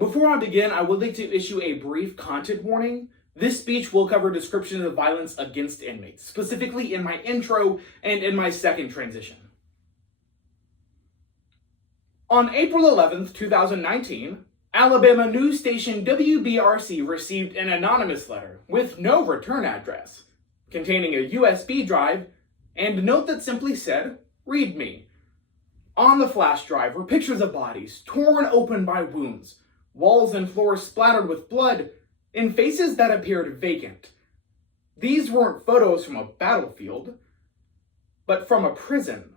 Before I begin, I would like to issue a brief content warning. This speech will cover descriptions of violence against inmates, specifically in my intro and in my second transition. On April 11th, 2019, Alabama news station WBRC received an anonymous letter with no return address, containing a USB drive and a note that simply said, "Read me." On the flash drive were pictures of bodies torn open by wounds, walls and floors splattered with blood, and faces that appeared vacant. These weren't photos from a battlefield, but from a prison.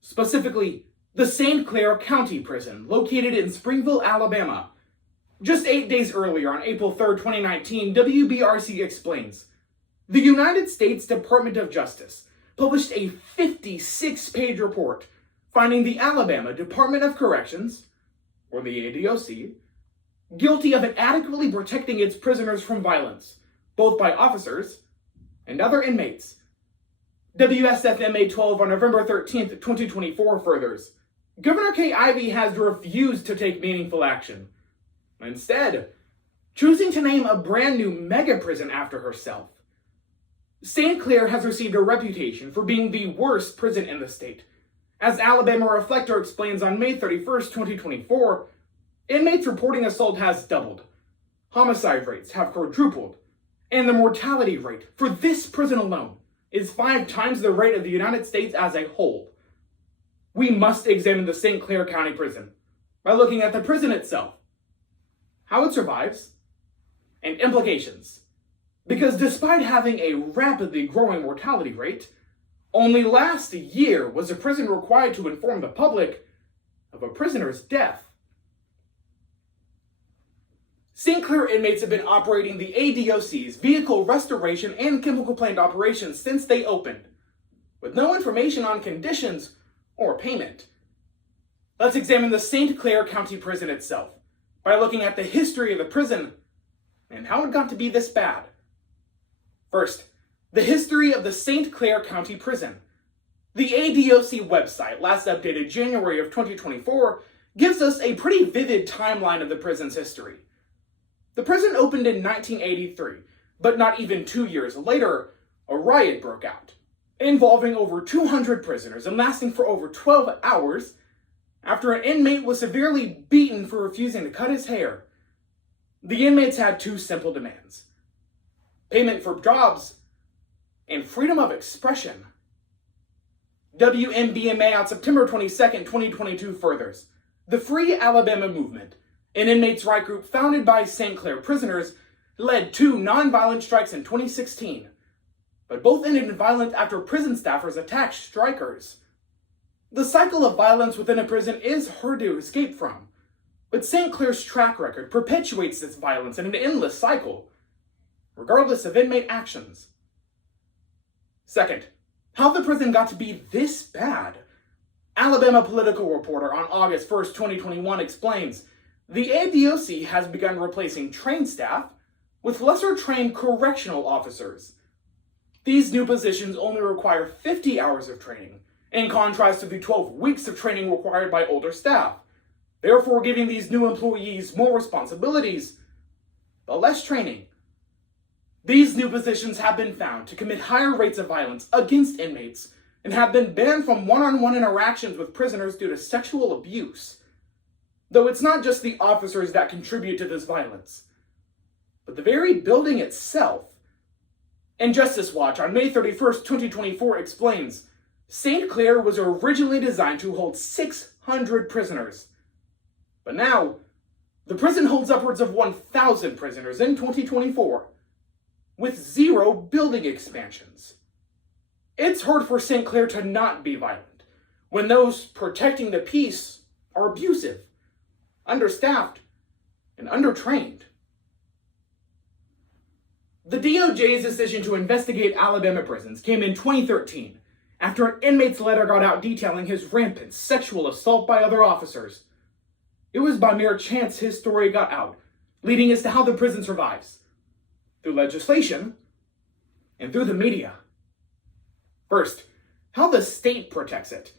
Specifically, the St. Clair County Prison, located in Springville, Alabama. Just 8 days earlier, on April 3rd, 2019, WBRC explains, the United States Department of Justice published a 56-page report finding the Alabama Department of Corrections, or the ADOC, guilty of inadequately protecting its prisoners from violence, both by officers and other inmates. WSFMA 12 on November 13th, 2024 furthers, Governor Kay Ivey has refused to take meaningful action, instead choosing to name a brand new mega prison after herself. St. Clair has received a reputation for being the worst prison in the state. As Alabama Reflector explains on May 31st, 2024, inmates reporting assault has doubled, homicide rates have quadrupled, and the mortality rate for this prison alone is 5 times the rate of the United States as a whole. We must examine the St. Clair County Prison by looking at the prison itself, how it survives, and implications. Because despite having a rapidly growing mortality rate, only last year was the prison required to inform the public of a prisoner's death. St. Clair inmates have been operating the ADOC's vehicle restoration and chemical plant operations since they opened, with no information on conditions or payment. Let's examine the St. Clair County Prison itself by looking at the history of the prison and how it got to be this bad. First, the history of the St. Clair County Prison. The ADOC website, last updated January of 2024, gives us a pretty vivid timeline of the prison's history. The prison opened in 1983, but not even 2 years later, a riot broke out, involving over 200 prisoners and lasting for over 12 hours after an inmate was severely beaten for refusing to cut his hair. The inmates had 2 simple demands: payment for jobs and freedom of expression. WMBMA on September 22nd, 2022 furthers, the Free Alabama Movement, an inmates' right group founded by St. Clair prisoners, led 2 nonviolent strikes in 2016, but both ended in violence after prison staffers attacked strikers. The cycle of violence within a prison is hard to escape from, but St. Clair's track record perpetuates this violence in an endless cycle, regardless of inmate actions. Second, how the prison got to be this bad. Alabama political reporter on August 1st, 2021 explains, the ADOC has begun replacing trained staff with lesser trained correctional officers. These new positions only require 50 hours of training, in contrast to the 12 weeks of training required by older staff, therefore giving these new employees more responsibilities, but less training. These new positions have been found to commit higher rates of violence against inmates and have been banned from one-on-one interactions with prisoners due to sexual abuse. Though it's not just the officers that contribute to this violence, but the very building itself. And Justice Watch on May 31st, 2024 explains, St. Clair was originally designed to hold 600 prisoners. But now, the prison holds upwards of 1,000 prisoners in 2024, with 0 building expansions. It's hard for St. Clair to not be violent when those protecting the peace are abusive, understaffed, and undertrained. The DOJ's decision to investigate Alabama prisons came in 2013 after an inmate's letter got out detailing his rampant sexual assault by other officers. It was by mere chance his story got out, leading us to how the prison survives, through legislation and through the media. First, how the state protects it.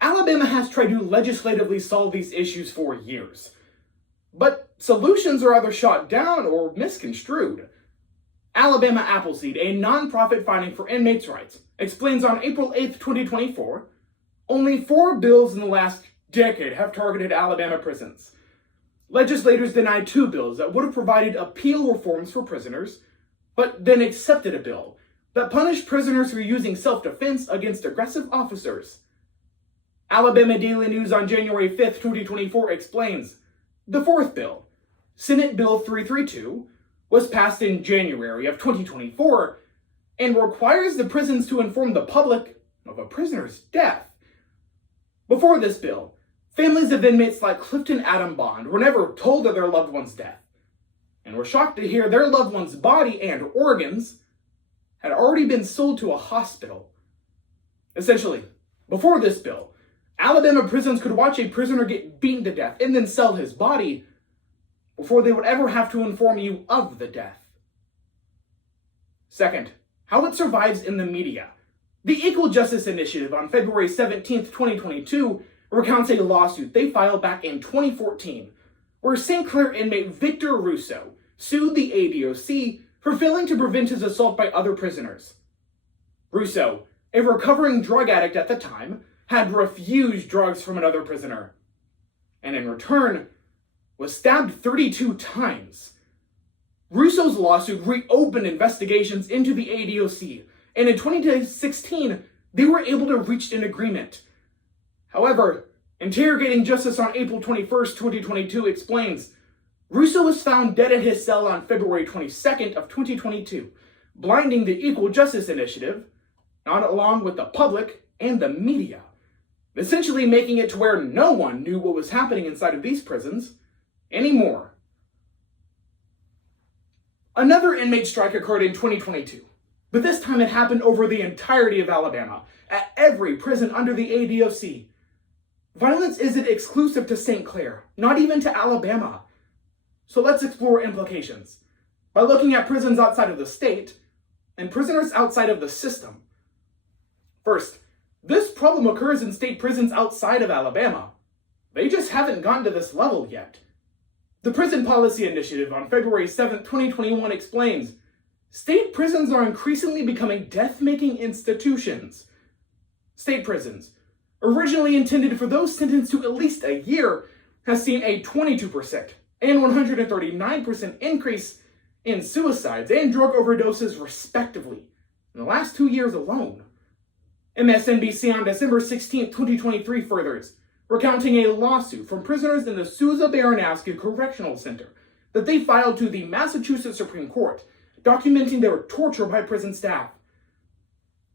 Alabama has tried to legislatively solve these issues for years, but solutions are either shot down or misconstrued. Alabama Appleseed, a nonprofit fighting for inmates' rights, explains on April 8, 2024, only 4 bills in the last decade have targeted Alabama prisons. Legislators denied 2 bills that would have provided appeal reforms for prisoners, but then accepted a bill that punished prisoners for using self-defense against aggressive officers. Alabama Daily News on January 5, 2024 explains, the 4th bill, Senate Bill 332, was passed in January of 2024 and requires the prisons to inform the public of a prisoner's death. Before this bill, families of inmates like Clifton Adam Bond were never told of their loved one's death, and were shocked to hear their loved one's body and organs had already been sold to a hospital. Essentially, before this bill, Alabama prisons could watch a prisoner get beaten to death and then sell his body before they would ever have to inform you of the death. Second, how it survives in the media. The Equal Justice Initiative on February 17, 2022 recounts a lawsuit they filed back in 2014, where St. Clair inmate Victor Russo sued the ADOC for failing to prevent his assault by other prisoners. Russo, a recovering drug addict at the time, had refused drugs from another prisoner, and in return, was stabbed 32 times. Russo's lawsuit reopened investigations into the ADOC, and in 2016, they were able to reach an agreement. However, Interrogating Justice on April 21st, 2022 explains, Russo was found dead in his cell on February 22nd of 2022, blinding the Equal Justice Initiative, not along with the public and the media, essentially making it to where no one knew what was happening inside of these prisons anymore. Another inmate strike occurred in 2022, but this time it happened over the entirety of Alabama, at every prison under the ADOC. Violence isn't exclusive to St. Clair, not even to Alabama. So let's explore implications by looking at prisons outside of the state and prisoners outside of the system. First, this problem occurs in state prisons outside of Alabama. They just haven't gotten to this level yet. The Prison Policy Initiative on February 7, 2021 explains, state prisons are increasingly becoming death-making institutions. State prisons, originally intended for those sentenced to at least a year, has seen a 22% and 139% increase in suicides and drug overdoses, respectively, in the last 2 years alone. MSNBC on December 16, 2023 furthers, recounting a lawsuit from prisoners in the Sousa Baranowski Correctional Center that they filed to the Massachusetts Supreme Court, documenting their torture by prison staff,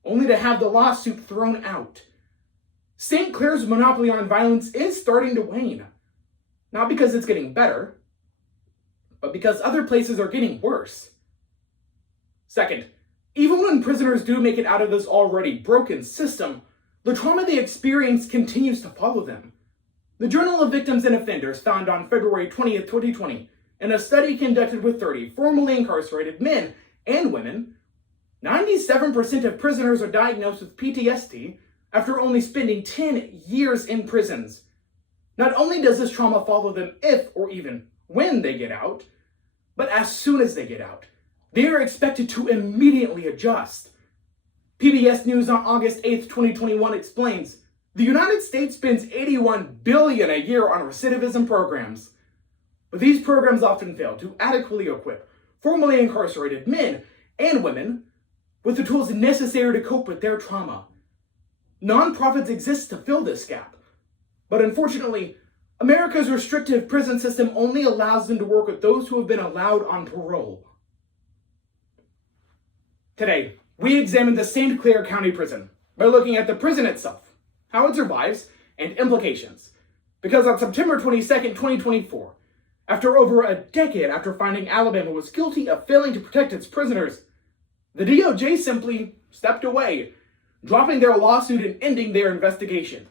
only to have the lawsuit thrown out. St. Clair's monopoly on violence is starting to wane, not because it's getting better, but because other places are getting worse. Second, even when prisoners do make it out of this already broken system, the trauma they experience continues to follow them. The Journal of Victims and Offenders found on February 20th, 2020, in a study conducted with 30 formerly incarcerated men and women, 97% of prisoners are diagnosed with PTSD after only spending 10 years in prisons. Not only does this trauma follow them if or even when they get out, but as soon as they get out, they are expected to immediately adjust. PBS News on August 8th, 2021 explains, the United States spends $81 billion a year on recidivism programs. But these programs often fail to adequately equip formerly incarcerated men and women with the tools necessary to cope with their trauma. Nonprofits exist to fill this gap, but unfortunately, America's restrictive prison system only allows them to work with those who have been allowed on parole. Today, we examine the St. Clair County Prison by looking at the prison itself, how it survives, and implications. Because on September 22nd, 2024, after over a decade after finding Alabama was guilty of failing to protect its prisoners, the DOJ simply stepped away, dropping their lawsuit and ending their investigation,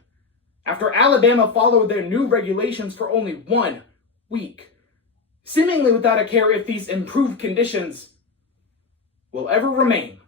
after Alabama followed their new regulations for only 1 week, seemingly without a care if these improved conditions will ever remain.